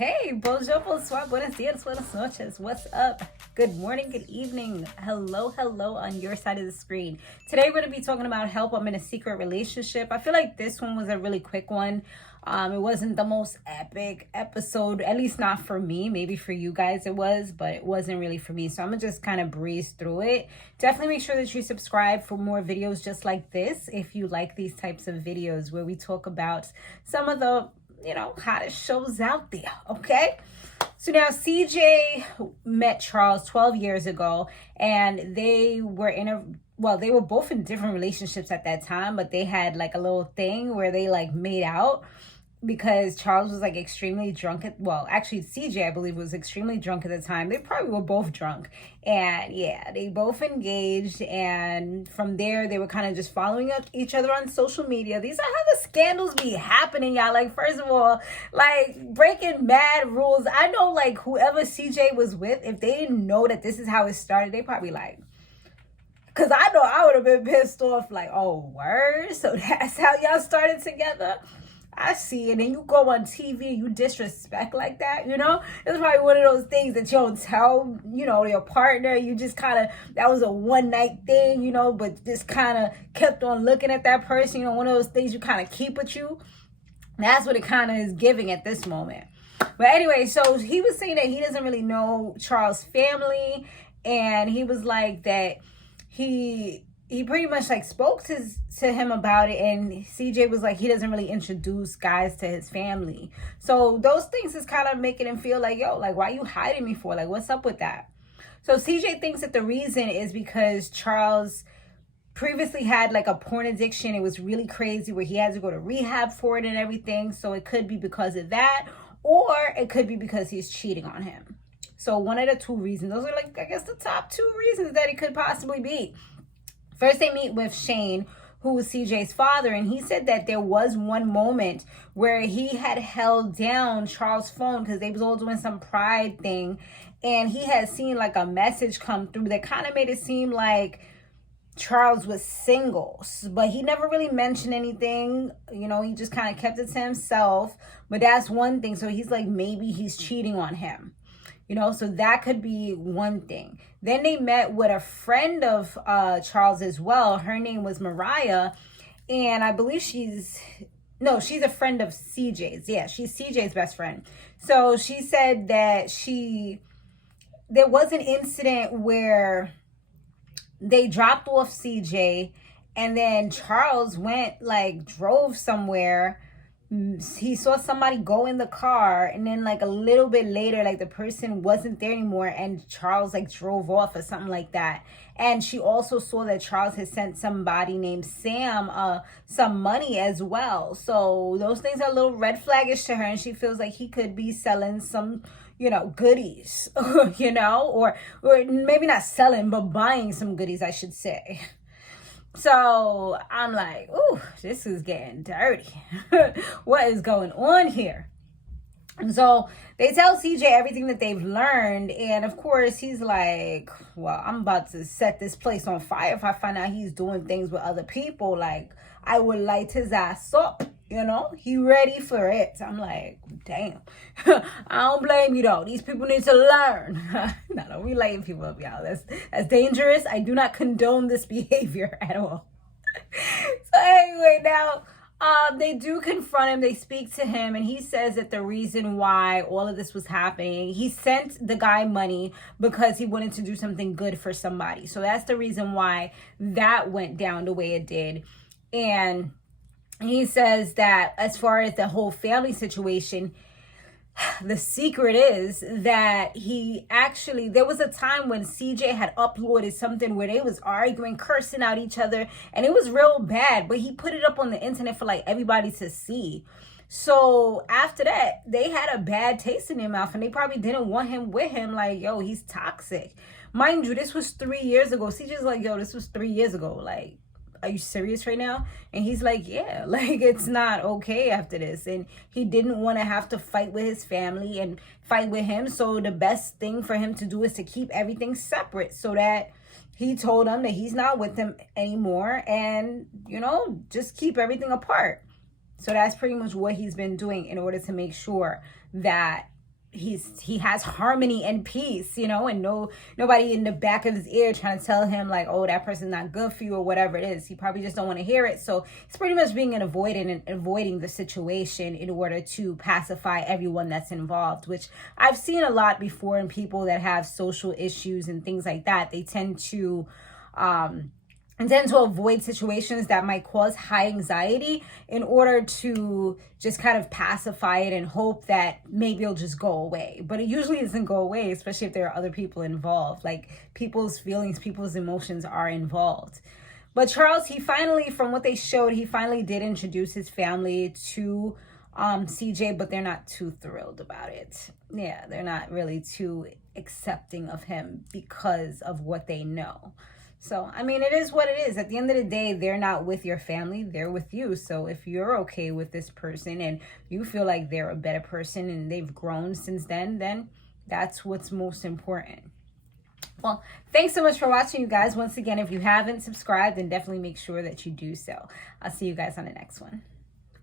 Hey, bonjour, bonsoir, buenos dias, buenas noches. What's up? Good morning, good evening. Hello on your side of the screen. Today we're going to be talking about help. I'm in a secret relationship. I feel like this one was a really quick one. It wasn't the most epic episode, at least not for me. Maybe for you guys it was, but it wasn't really for me. So I'm going to just kind of breeze through it. Definitely make sure that you subscribe for more videos just like this if you like these types of videos where we talk about some of the hottest shows out there, okay? So now CJ met Charles 12 years ago, and they were they were both in different relationships at that time, but they had like a little thing where they like made out because Charles was like extremely drunk actually CJ, I believe, was extremely drunk at the time. They probably were both drunk. And yeah, they both engaged. And from there, they were kind of just following up each other on social media. These are how the scandals be happening, y'all. Like, first of all, like breaking mad rules. I know like whoever CJ was with, if they didn't know that this is how it started, they probably like, because I know I would have been pissed off like, oh, word? So that's how y'all started together? I see. And then you go on TV, you disrespect like that, It's probably one of those things that you don't tell, your partner. You just kind of, that was a one night thing, but just kind of kept on looking at that person. One of those things you kind of keep with you. That's what it kind of is giving at this moment. But anyway, so he was saying that he doesn't really know Charles' family. And he was like that he pretty much like spoke to him about it, and CJ was like he doesn't really introduce guys to his family. So those things is kind of making him feel like, yo, like, why you hiding me for? Like, what's up with that? So CJ thinks that the reason is because Charles previously had like a porn addiction. It was really crazy where he had to go to rehab for it and everything. So it could be because of that, or it could be because he's cheating on him. So one of the two reasons, those are like, I guess, the top two reasons that it could possibly be. First, they meet with Shane, who was CJ's father, and he said that there was one moment where he had held down Charles' phone because they was all doing some pride thing, and he had seen like a message come through that kind of made it seem like Charles was single, but he never really mentioned anything. He just kind of kept it to himself, but that's one thing. So he's like, maybe he's cheating on him. So that could be one thing. Then they met with a friend of Charles as well. Her name was Mariah. And I believe she's a friend of CJ's. Yeah, she's CJ's best friend. So she said that there was an incident where they dropped off CJ, and then Charles drove somewhere. He saw somebody go in the car, and then like a little bit later, like the person wasn't there anymore, and Charles like drove off or something like that. And she also saw that Charles had sent somebody named Sam some money as well. So those things are a little red flaggish to her, and she feels like he could be selling some goodies, or maybe not selling, but buying some goodies, I should say. So I'm like, ooh, this is getting dirty. What is going on here? And so they tell CJ everything that they've learned. And of course, he's like, well, I'm about to set this place on fire if I find out he's doing things with other people. Like, I would light his ass up. He ready for it. I'm like, damn. I don't blame you though. These people need to learn. No, don't be lighting people up, y'all. That's dangerous. I do not condone this behavior at all. So anyway, now they do confront him. They speak to him, and he says that the reason why all of this was happening, he sent the guy money because he wanted to do something good for somebody. So that's the reason why that went down the way it did. And he says that as far as the whole family situation, the secret is that there was a time when CJ had uploaded something where they was arguing, cursing out each other, and it was real bad, but he put it up on the internet for like everybody to see. So after that, they had a bad taste in their mouth, and they probably didn't want him with him. Like, yo, he's toxic. Mind you, this was 3 years ago. CJ's like, yo, this was 3 years ago. Like, are you serious right now? And he's like, yeah, like it's not okay after this. And he didn't want to have to fight with his family and fight with him. So the best thing for him to do is to keep everything separate, so that he told him that he's not with him anymore, and, just keep everything apart. So that's pretty much what he's been doing in order to make sure that he has harmony and peace, you know, and nobody in the back of his ear trying to tell him like, oh, that person's not good for you or whatever it is. He probably just don't want to hear it. So it's pretty much being an avoidant and avoiding the situation in order to pacify everyone that's involved, which I've seen a lot before in people that have social issues and things like that. They tend to avoid situations that might cause high anxiety in order to just kind of pacify it and hope that maybe it'll just go away. But it usually doesn't go away, especially if there are other people involved. Like, people's feelings, people's emotions are involved. But Charles, he finally, from what they showed, he finally did introduce his family to CJ, but they're not too thrilled about it. Yeah, they're not really too accepting of him because of what they know. So, I mean, it is what it is. At the end of the day, they're not with your family, they're with you. So if you're okay with this person and you feel like they're a better person and they've grown since then that's what's most important. Well, thanks so much for watching, you guys. Once again, if you haven't subscribed, then definitely make sure that you do so. I'll see you guys on the next one.